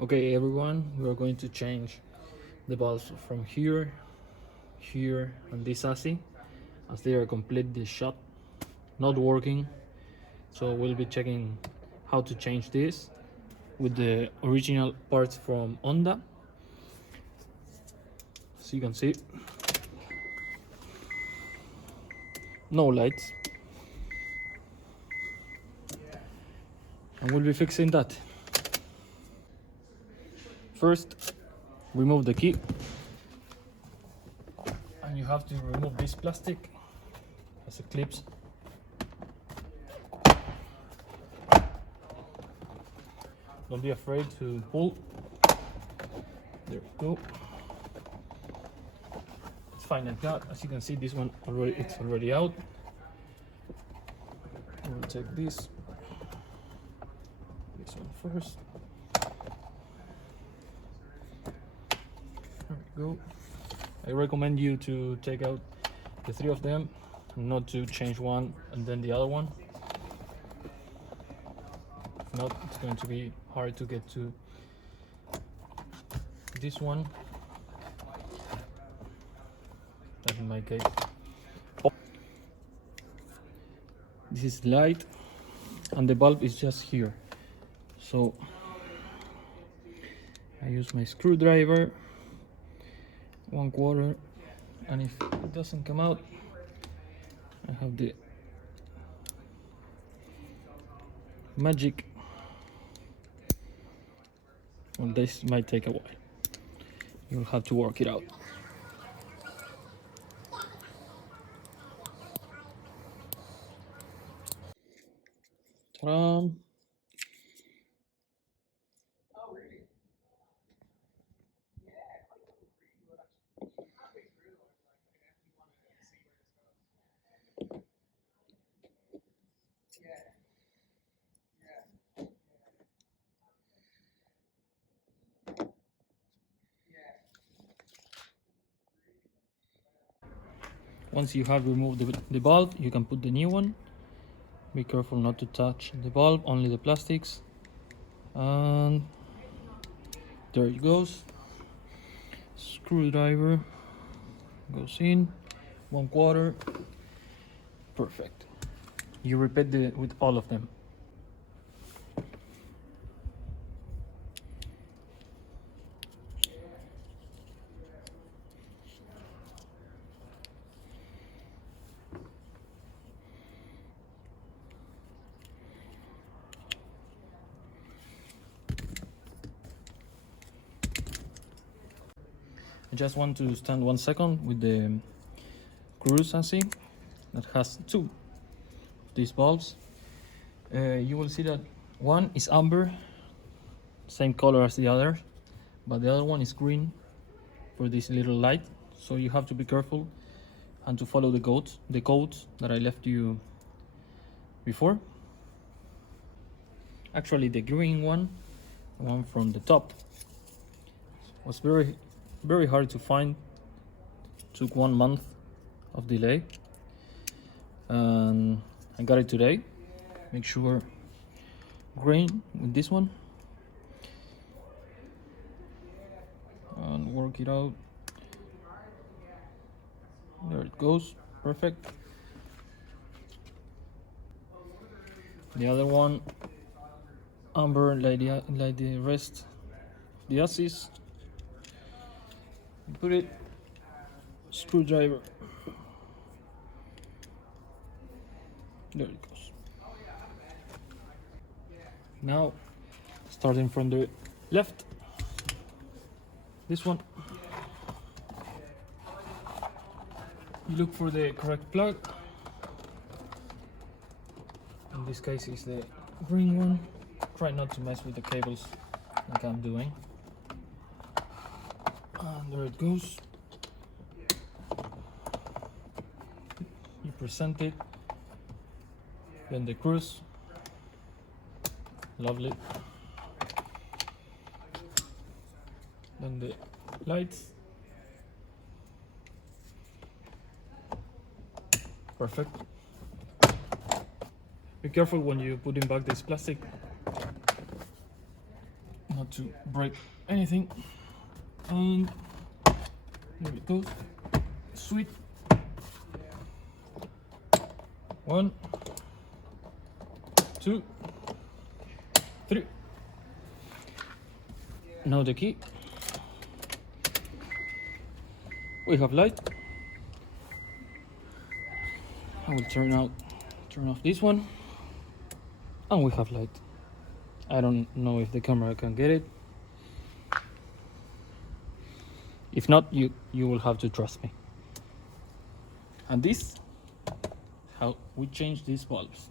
Okay everyone, we are going to change the bulbs from here, and this Assy, as they are completely shut, not working. So we'll be checking how to change this with the original parts from Honda. As you can see, no lights, and we'll be fixing that. First, remove the key, and you have to remove this plastic as it clips. Don't be afraid to pull. There we go. It's fine like that. As you can see, this one it's already out. We'll take this one first. There we go. I recommend you to take out the three of them, not to change one and then the other one. If not, it's going to be hard to get to this one. That's in my case. This is light, and the bulb is just here. So I use my screwdriver, 1/4, and if it doesn't come out, I have the magic. Well, this might take a while. You'll have to work it out. Ta-da! Once you have removed the bulb, you can put the new one. Be careful not to touch the bulb, only the plastics. And there it goes. Screwdriver goes in, 1/4. Perfect. You repeat with all of them. I just want to stand 1 second with the cruise Assy that has two of these bulbs. You will see that one is amber, same color as the other, but the other one is green for this little light. So you have to be careful and to follow the codes that I left you before. Actually, the green one, the one from the top, was very hard to find. Took 1 month of delay, and I got it today. Make sure green with this one and work it out. There it goes, perfect. The other one, amber, like the rest, the Assys. Put it, screwdriver. There it goes. Now, starting from the left, this one. You look for the correct plug. In this case, it's the green one. Try not to mess with the cables like I'm doing. And there it goes. You present it, then the cruise, lovely, then the lights, perfect. Be careful when you put in back this plastic. not to break anything. And there it goes. Sweet. 1, 2, 3. Now the key. We have light. I will turn off this one, and we have light. I don't know if the camera can get it. If not, you will have to trust me. And this, how we change these bulbs.